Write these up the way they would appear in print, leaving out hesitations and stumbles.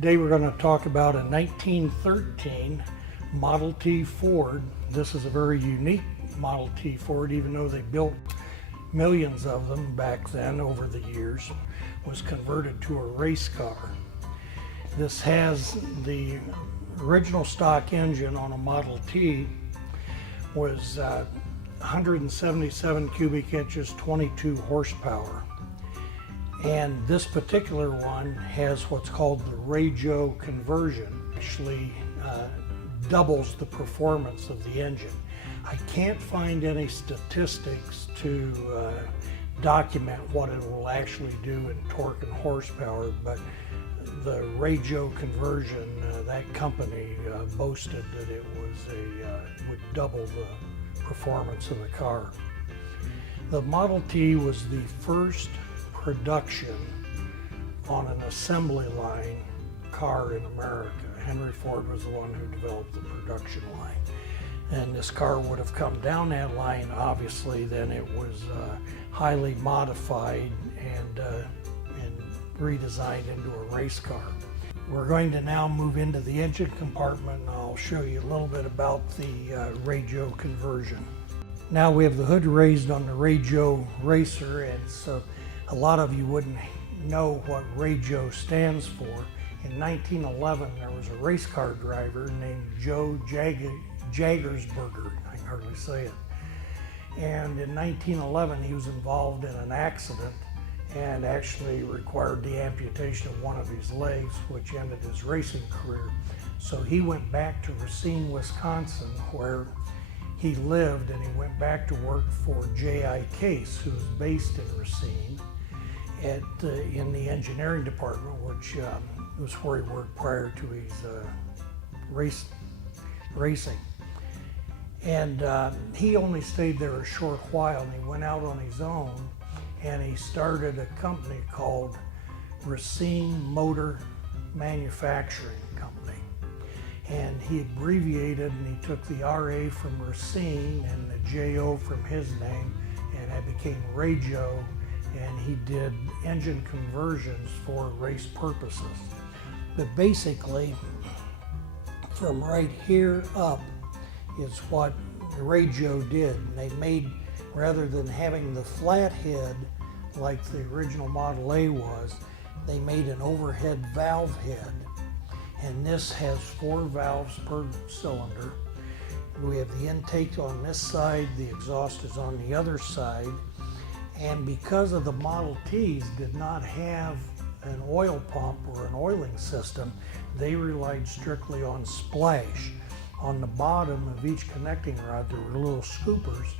Today we're going to talk about a 1913 Model T Ford. This is a very unique Model T Ford, even though they built millions of them back then over the years. Was converted to a race car. This has the original stock engine on a Model T was 177 cubic inches, 22 horsepower. And this particular one has what's called the Racine conversion. Actually doubles the performance of the engine. I can't find any statistics to document what it will actually do in torque and horsepower, but the Racine conversion, that company boasted that it was would double the performance of the car. The Model T was the first production on an assembly line car in America. Henry Ford was the one who developed the production line. And this car would have come down that line, obviously, then it was highly modified and redesigned into a race car. We're going to now move into the engine compartment, and I'll show you a little bit about the Racine conversion. Now we have the hood raised on the Racine Racer, and so a lot of you wouldn't know what Racine stands for. In 1911, there was a race car driver named Joe Jagersberger, I can hardly say it. And in 1911, he was involved in an accident and actually required the amputation of one of his legs, which ended his racing career. So he went back to Racine, Wisconsin, where he lived, and he went back to work for J.I. Case, who was based in Racine in the engineering department, which was where he worked prior to his racing. And he only stayed there a short while, and he went out on his own, and he started a company called Racine Motor Manufacturing Company. And he abbreviated, and he took the RA from Racine and the JO from his name, and it became Racine, and he did engine conversions for race purposes. But basically, from right here up is what Racine did. They made, rather than having the flat head like the original Model A was, they made an overhead valve head. And this has 4 valves per cylinder. We have the intake on this side, the exhaust is on the other side. And because of the Model Ts did not have an oil pump or an oiling system, they relied strictly on splash. On the bottom of each connecting rod, there were little scoopers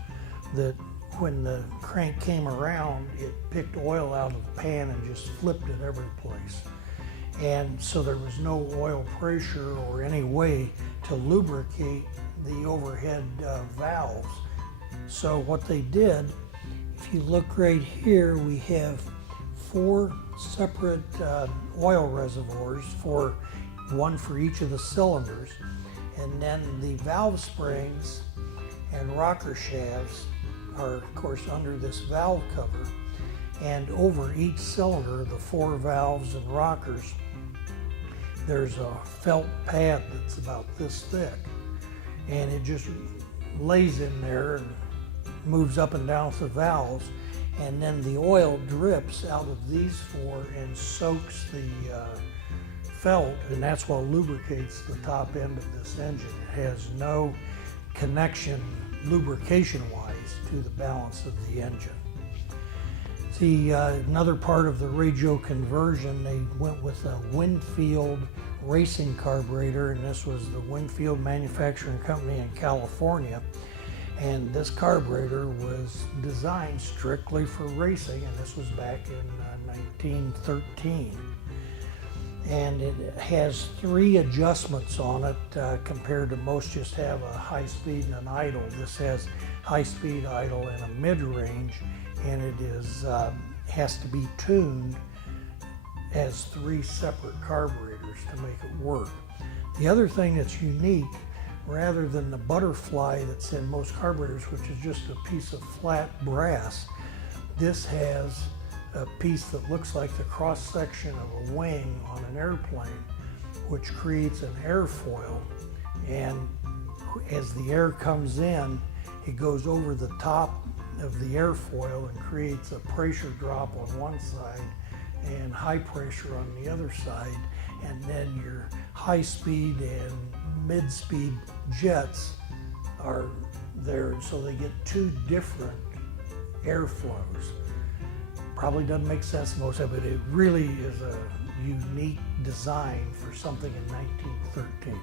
that when the crank came around, it picked oil out of the pan and just flipped it every place. And so there was no oil pressure or any way to lubricate the overhead valves. So what they did, if you look right here, we have 4 separate oil reservoirs, one for each of the cylinders. And then the valve springs and rocker shafts are, of course, under this valve cover. And over each cylinder, the 4 valves and rockers, there's a felt pad that's about this thick. And it just lays in there and moves up and down the valves. And then the oil drips out of these 4 and soaks the felt, and that's what lubricates the top end of this engine. It has no connection lubrication-wise to the balance of the engine. See, another part of the Racine conversion, they went with a Winfield racing carburetor, and this was the Winfield Manufacturing Company in California. And this carburetor was designed strictly for racing, and this was back in 1913. And it has 3 adjustments on it compared to most just have a high speed and an idle. This has high speed, idle, and a mid-range, and it is has to be tuned as 3 separate carburetors to make it work. The other thing that's unique, rather than the butterfly that's in most carburetors, which is just a piece of flat brass, this has a piece that looks like the cross-section of a wing on an airplane. which creates an airfoil, and as the air comes in, it goes over the top of the airfoil and creates a pressure drop on one side and high pressure on the other side, and then your high speed and mid speed jets are there, so they get two different airflows. Probably doesn't make sense to most of it, but it really is a unique design for something in 1913.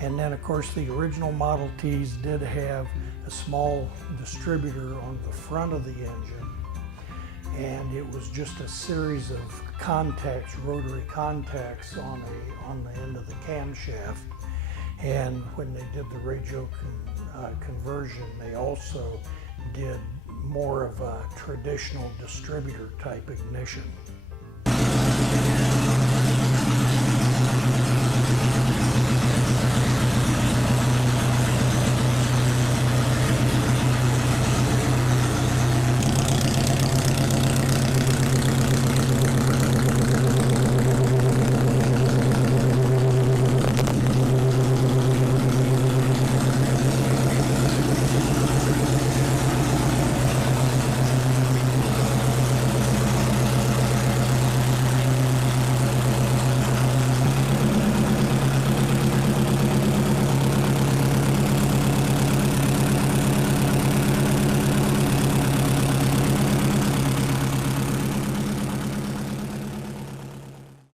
And then of course the original Model Ts did have a small distributor on the front of the engine, and it was just a series of contacts, rotary contacts on the end of the camshaft. And when they did the Racine conversion, they also did more of a traditional distributor type ignition.